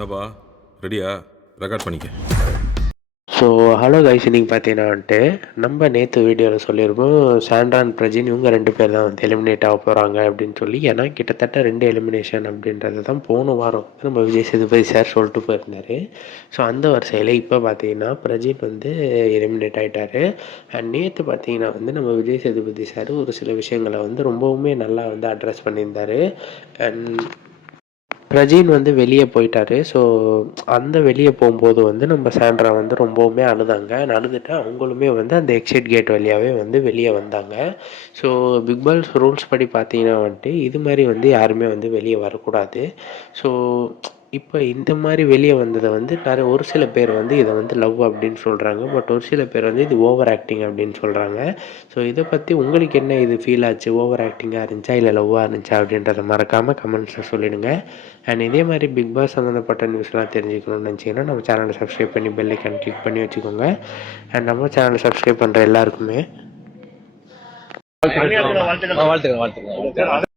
என்னப்பா ரெடியா? ரெக்கார்ட் பண்ணிக்க. ஸோ ஹலோ கைஸ், இன்றைக்கி பார்த்தீங்கன்னா வந்துட்டு நம்ம நேற்று வீடியோவில் சொல்லியிருப்போம் சாண்ட்ரா அண்ட் பிரஜின் இவங்க 2 பேர் தான் வந்து எலிமினேட் ஆக போகிறாங்க அப்படின்னு சொல்லி. ஏன்னா கிட்டத்தட்ட 2 எலிமினேஷன் அப்படின்றது தான் போன வாரம் நம்ம விஜய் சேதுபதி சார் சொல்லிட்டு போயிருந்தார். ஸோ அந்த வரிசையில் இப்போ பார்த்தீங்கன்னா பிரஜின் வந்து எலிமினேட் ஆகிட்டார். அண்ட் நேற்று பார்த்தீங்கன்னா வந்து நம்ம விஜய் சேதுபதி சார் ஒரு சில விஷயங்களை வந்து ரொம்பவுமே நல்லா வந்து அட்ரஸ் பண்ணியிருந்தார். அண்ட் பிரஜின் வந்து வெளியே போயிட்டாரு. ஸோ அந்த வெளியே போகும்போது வந்து நம்ம சாண்ட்ரா வந்து ரொம்பவுமே அழுதாங்க. அழுதுட்டு அவங்களுமே வந்து அந்த எக்ஸிட் கேட் வழியாகவே வந்து வெளியே வந்தாங்க. ஸோ பிக் பாஸ் ரூல்ஸ் படி பார்த்தீங்கன்னா வந்துட்டு இது மாதிரி வந்து யாருமே வந்து வெளியே வரக்கூடாது. ஸோ இப்போ இந்த மாதிரி வெளியே வந்ததை வந்து ஒரு சில பேர் வந்து இதை வந்து லவ் அப்படின்னு சொல்கிறாங்க. பட் ஒரு சில பேர் வந்து இது ஓவர் ஆக்டிங் அப்படின்னு சொல்கிறாங்க. ஸோ இதை பற்றி உங்களுக்கு என்ன இது ஃபீல் ஆச்சு? ஓவர் ஆக்டிங்காக இருந்துச்சா இல்லை லவ்வாக இருந்துச்சா அப்படின்றத மறக்காமல் கமெண்ட்ஸில் சொல்லிடுங்க. அண்ட் இதே மாதிரி பிக் பாஸ் சம்மந்தப்பட்ட நியூஸ்லாம் தெரிஞ்சுக்கணும்னு நினச்சிங்கன்னா நம்ம சேனலை சப்ஸ்கிரைப் பண்ணி பெல் ஐக்கான் கிளிக் பண்ணி வச்சுக்கோங்க. அண்ட் நம்ம சேனலை சப்ஸ்கிரைப் பண்ணுற எல்லாருக்குமே வாழ்த்துக்கள்.